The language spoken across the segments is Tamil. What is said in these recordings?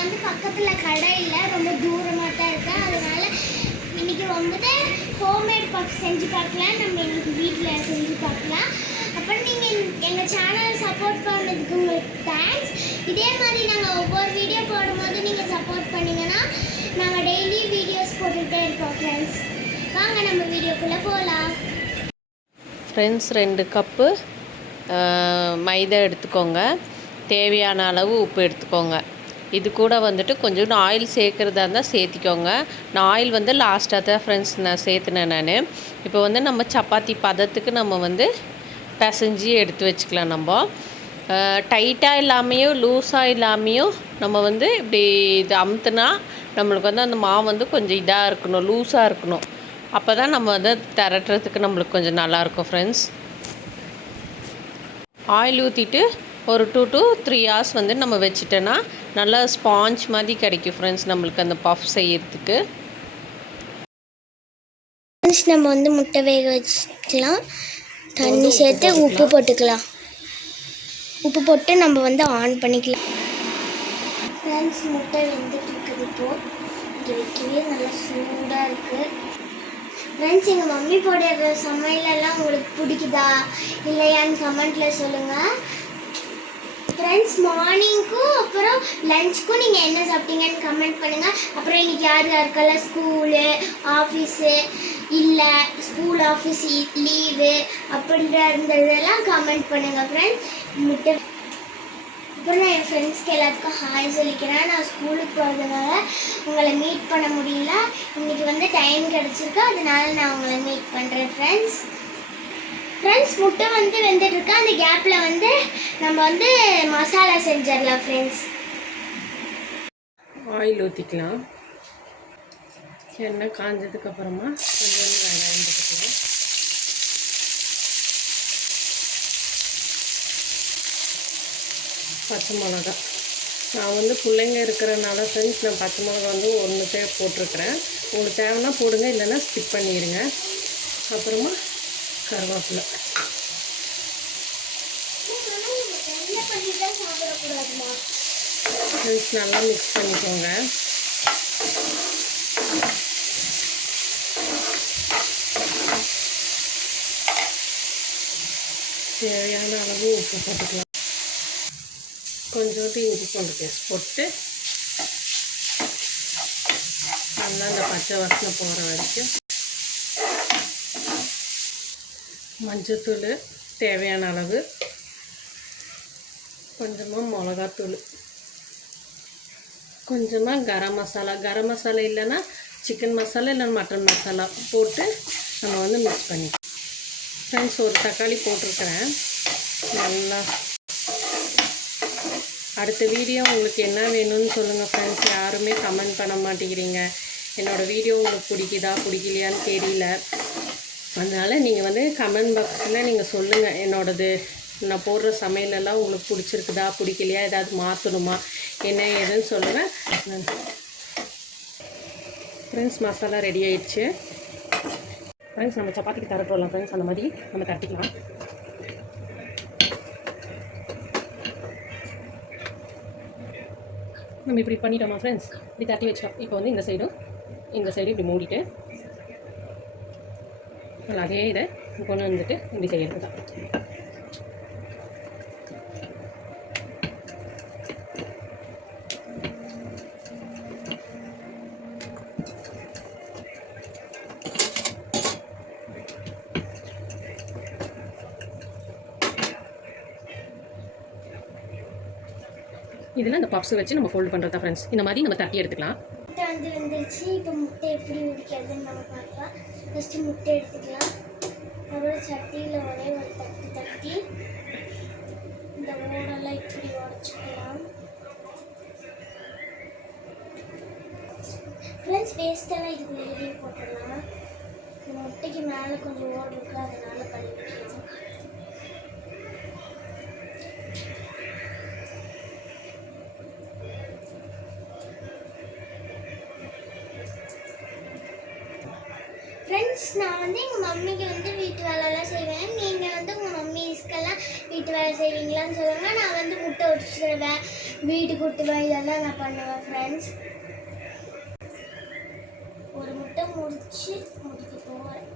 வந்து பக்கத்தில் கடை இல்லை, ரொம்ப தூரமாக தான் இருக்கேன். அதனால இன்றைக்கி வந்து ஹோம்மேட் பஃப் செஞ்சு பார்க்கலாம். நம்ம இன்றைக்கி வீட்டில் செஞ்சு பார்க்கலாம். அப்புறம் நீங்கள் எங்கள் சேனலை சப்போர்ட் பண்ணதுக்கு உங்களுக்கு தேங்க்ஸ். இதே மாதிரி நாங்கள் ஒவ்வொரு வீடியோ போடும்போது நீங்கள் சப்போர்ட் பண்ணிங்கன்னா நாங்கள் டெய்லி வீடியோஸ் போட்டுகிட்டே இருப்போம் ஃப்ரெண்ட்ஸ். வாங்க நம்ம வீடியோக்குள்ளே போகலாம். ஃப்ரெண்ட்ஸ் 2 கப்பு மைதா எடுத்துக்கோங்க. தேவையான அளவு உப்பு எடுத்துக்கோங்க. இது கூட வந்துட்டு கொஞ்சம் ஆயில் சேர்க்குறதா இருந்தால் சேர்த்திக்கோங்க. நான் ஆயில் வந்து லாஸ்ட்டாக தான் ஃப்ரெண்ட்ஸ் நான் சேர்த்துனேன். நான் இப்போ வந்து நம்ம சப்பாத்தி பதத்துக்கு நம்ம வந்து பிசைஞ்சி எடுத்து வச்சுக்கலாம். நம்ம டைட்டாக இல்லாமையும் லூஸாக இல்லாமையும் நம்ம வந்து இப்படி இது அமுத்துனா நம்மளுக்கு வந்து அந்த மாவு வந்து கொஞ்சம் இதாக இருக்கணும், லூஸாக இருக்கணும். அப்போ தான் நம்ம வந்து திரட்டுறதுக்கு நம்மளுக்கு கொஞ்சம் நல்லாயிருக்கும் ஃப்ரெண்ட்ஸ். ஆயில் ஊற்றிட்டு ஒரு 2 to 3 hours வந்து நம்ம வச்சுட்டோன்னா நல்லா ஸ்பாஞ்ச் மாதிரி கிடைக்கும் ஃப்ரெண்ட்ஸ் நம்மளுக்கு அந்த பஃப் செய்யறதுக்கு. நம்ம வந்து முட்டை வேக வச்சுக்கலாம். தண்ணி சேர்த்து உப்பு போட்டுக்கலாம். உப்பு போட்டு நம்ம வந்து ஆன் பண்ணிக்கலாம். ஃப்ரெண்ட்ஸ் முட்டை வெந்துட்டு இருக்குது. இப்போது இங்கே வைக்கவே நல்லா சூடாக இருக்குது. ஃப்ரெண்ட்ஸ் எங்கள் மம்மி போடுற சமையலெல்லாம் உங்களுக்கு பிடிக்குதா இல்லையான்னு கமெண்ட்டில் சொல்லுங்கள். ஃப்ரெண்ட்ஸ் மார்னிங்க்கும் அப்புறம் லஞ்சுக்கும் நீங்கள் என்ன சாப்பிட்டீங்கன்னு கமெண்ட் பண்ணுங்கள். அப்புறம் இன்றைக்கி யார் யாருக்கெல்லாம் ஸ்கூலு ஆஃபீஸு இல்லை ஸ்கூல் ஆஃபீஸ் லீவு அப்படின்ற இருந்ததெல்லாம் கமெண்ட் பண்ணுங்கள் ஃப்ரெண்ட்ஸ். முட்டை அப்புறம் நான் என் ஃப்ரெண்ட்ஸ்க்கு எல்லாத்துக்கும் ஹாய் சொல்லிக்கிறேன். நான் ஸ்கூலுக்கு போகிறதுனால உங்களை மீட் பண்ண முடியல. இன்றைக்கி வந்து டைம் கிடச்சிருக்கு, அதனால நான் உங்களை மீட் பண்ணுறேன் ஃப்ரெண்ட்ஸ். முட்டை வந்து வெந்துட்டுருக்கு. அந்த கேப்பில் வந்து நம்ம வந்து மசாலா செஞ்சிடலாம் ஃப்ரெண்ட்ஸ். ஆயில் ஊற்றிக்கலாம். எண்ணெய் காஞ்சதுக்கப்புறமா கொஞ்சம் வெங்காயம் போட்டுக்கலாம். பச்சை மிளகா நான் வந்து பிள்ளைங்க இருக்கிறனால ஃப்ரெண்ட்ஸ் நான் பச்சை மிளகா வந்து 1 போட்டிருக்கிறேன். உங்களுக்கு தேவைன்னா போடுங்க, இல்லைன்னா ஸ்கிப் பண்ணிடுங்க. அப்புறமா கருவேப்பிலை ஃப்ரெண்ட்ஸ் நல்லா மிக்ஸ் பண்ணிக்கோங்க. தேவையான அளவு உப்பு போட்டுக்கலாம். கொஞ்சோண்டு இஞ்சி பூண்டு பேஸ்ட் போட்டு நல்லா அந்த பச்சை வாசனை போகிற வரைக்கும். மஞ்சத்தூள் தேவையான அளவு, கொஞ்சமாக மிளகாத்தூள், கொஞ்சமாக கரம் மசாலா இல்லைன்னா சிக்கன் மசாலா இல்லைன்னா மட்டன் மசாலா போட்டு நம்ம வந்து மிக்ஸ் பண்ணி. ஃப்ரெண்ட்ஸ் ஒரு தக்காளி போட்டிருக்கிறேன். நல்லா அடுத்த வீடியோ உங்களுக்கு என்ன வேணும்னு சொல்லுங்கள் ஃப்ரெண்ட்ஸ். யாருமே கமெண்ட் பண்ண மாட்டேங்கிறீங்க. என்னோடய வீடியோ உங்களுக்கு பிடிக்கலையான்னு தெரியல. அதனால் நீங்கள் வந்து கமெண்ட் பாக்ஸில் நீங்கள் சொல்லுங்கள். என்னோடது நான் போடுற சமையலெல்லாம் உங்களுக்கு பிடிச்சிருக்குதா பிடிக்கலையா, ஏதாவது மாற்றணுமா என்ன ஏதுன்னு சொல்லுங்கள் ஃப்ரெண்ட்ஸ். மசாலா ரெடி ஆயிடுச்சு ஃப்ரெண்ட்ஸ். நம்ம சப்பாத்திக்கு தரட்டுலாம் ஃப்ரெண்ட்ஸ். அந்த மாதிரி நம்ம தட்டிக்கலாம். நம்ம இப்படி பண்ணிட்டோமா ஃப்ரெண்ட்ஸ். இப்படி தட்டி வச்சோம். இப்போ வந்து இந்த சைடு இப்படி மூடிட்டு அதே இதை கொண்டு வந்துட்டு இப்படி செய்யறது தான். இதில் இந்த பப்ஸ் வச்சு நம்ம ஃபோல்ட் பண்ணுறது தான் ஃப்ரெண்ட்ஸ். இந்த மாதிரி நம்ம தட்டி எடுத்துக்கலாம். முட்டை வந்து வந்துருச்சு. இப்போ முட்டை எப்படி உரிக்கிறதுன்னு நம்ம பார்க்கலாம். ஃபஸ்ட்டு முட்டை எடுத்துக்கலாம். அப்புறம் சட்டியில் ஒரே ஒரு தட்டி இந்த ஓடெல்லாம் இப்படி உடச்சிக்கலாம். ஃப்ரெண்ட்ஸ் வேஸ்ட்டெல்லாம் இதுக்கு வெளியே போட்டுடலாம். முட்டைக்கு மேலே கொஞ்சம் ஓடு இருக்குது, அதனால கழுவிக்கலாம். ஃப்ரெண்ட்ஸ் நான் வந்து எங்கள் மம்மிக்கு வந்து வீட்டு வேலைலாம் செய்வேன். நீங்கள் வந்து உங்கள் மம்மிஸ்க்கெல்லாம் வீட்டு வேலை செய்வீங்களான்னு சொல்லுங்கள். நான் வந்து முட்டை உடச்சி தருவேன், வீடு கூட்டுவேன், இதெல்லாம் நான் பண்ணுவேன் ஃப்ரெண்ட்ஸ். ஒரு முட்டை முடிக்க போகிறேன்.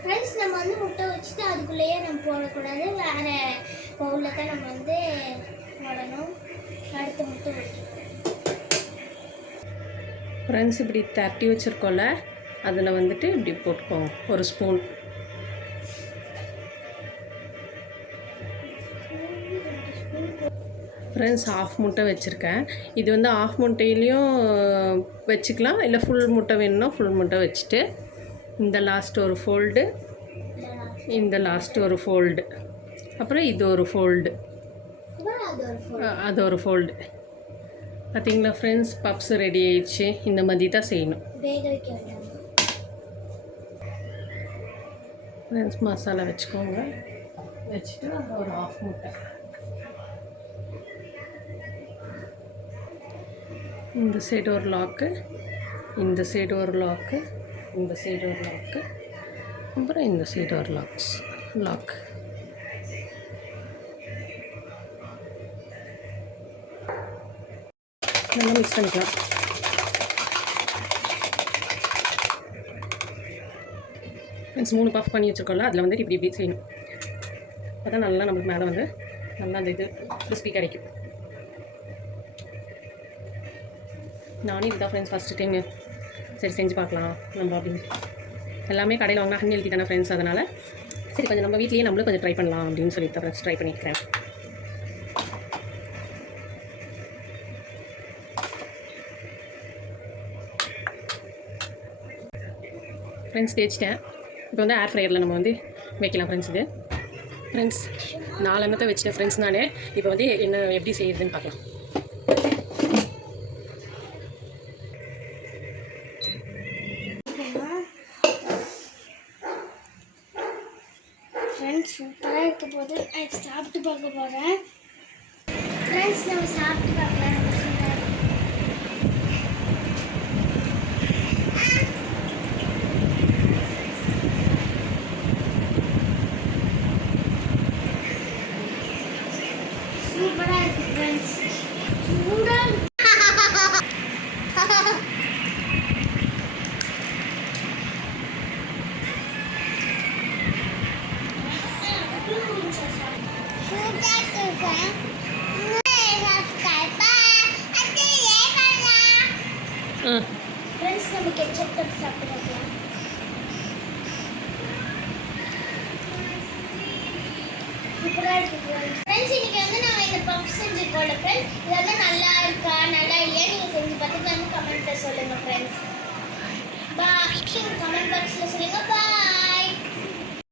ஃப்ரெண்ட்ஸ், நம்ம வந்து முட்டை வச்சுட்டு அதுக்குள்ளேயே நம்ம போடக்கூடாது, வேறு பவுலில் தான் நம்ம வந்து போடணும். அடுத்த முட்டை வச்சுக்கணும் ஃப்ரெண்ட்ஸ். இப்படி தட்டி வச்சுருக்கோம்ல, அதில் வந்துட்டு இப்படி போட்டுக்கோங்க ஒரு ஸ்பூன். ஃப்ரெண்ட்ஸ், ஆஃப் முட்டை வச்சுருக்கேன். இது வந்து ஆஃப் முட்டையிலையும் வச்சுக்கலாம், இல்லை ஃபுல் முட்டை வேணும்னா ஃபுல் முட்டை வச்சுட்டு இந்த லாஸ்ட் ஒரு ஃபோல்டு, இந்த லாஸ்ட் ஒரு ஃபோல்டு, அப்புறம் இது ஒரு ஃபோல்டு, அது ஒரு ஃபோல்டு. பார்த்தீங்களா ஃப்ரெண்ட்ஸ், பப்ஸ் ரெடி ஆயிடுச்சு. இந்த மாதிரி தான் செய்யணும் ஃப்ரெண்ட்ஸ். மசாலா வச்சுக்கோங்க, வச்சுட்டு ஒரு ஆஃப் முட்டை, இந்த சைடு ஒரு லாக்கு, இந்த சைடு ஒரு லாக்கு, இந்த சைடு ஒரு லாக்கு, அப்புறம் இந்த சைடு ஒரு லாக். நல்லா மிக்ஸ் பண்ணிக்கலாம். ஃப்ரெண்ட்ஸ், 3 பஃப் பண்ணி வச்சுருக்கோம்ல, அதில் வந்து இப்படி செய்யணும். அப்போ தான் நல்லா நம்மளுக்கு மேலே வந்து நல்லா அந்த இது கிறிஸ்பி கிடைக்கும். நானும் இதுதான் ஃப்ரெண்ட்ஸ் ஃபஸ்ட்டு டைம் சரி செஞ்சு பார்க்கலாம் நம்ம அப்படின்னு. எல்லாமே கடையில் வாங்கினா அன்ஹெல்தி தானே ஃப்ரெண்ட்ஸ், அதனால் சரி கொஞ்சம் நம்ம வீட்லேயே நம்மளும் கொஞ்சம் ட்ரை பண்ணலாம் அப்படின்னு சொல்லிட்டு ஃப்ரெண்ட்ஸ் ட்ரை பண்ணிக்கிறேன். ஃப்ரெண்ட்ஸ், தேய்ச்சிட்டேன். இப்போ வந்து ஏர் ஃப்ரையரில் நம்ம வந்து வைக்கலாம் ஃப்ரெண்ட்ஸ். இது ஃப்ரெண்ட்ஸ் 4 எண்ணத்தை வச்சுட்டேன் ஃப்ரெண்ட்ஸ். நான் இப்போ வந்து என்ன எப்படி செய்யுதுன்னு பார்க்கலாம். ஃப்ரெண்ட்ஸ், சூப்பராக இருக்க போது நான் சாப்பிட்டு பார்க்க போகிறேன். ஃப்ரெண்ட்ஸ், நம்ம சாப்பிட்டு பார்க்கலாம். சூப்பராக இருக்குது ஃப்ரெண்ட்ஸ். சூடாக ஃப்ரெண்ட்ஸ், நம்ம கெட்சப் தொட்டு சாப்பிட்டு பார்க்கலாம். சூப்பராக இருக்குது ஃப்ரெண்ட்ஸ். இன்றைக்கி வந்து நாங்கள் இந்த பஃப் செஞ்சுருக்கோம்ல ஃப்ரெண்ட்ஸ், இது வந்து நல்லா இருக்கா நல்லா இல்லையா நீங்கள் செஞ்சு பார்த்துட்டு வந்து கமெண்ட்டில் சொல்லுங்கள் ஃப்ரெண்ட்ஸ். பாய், கமெண்ட் பாக்ஸில் சொல்லுங்கள். பாய்.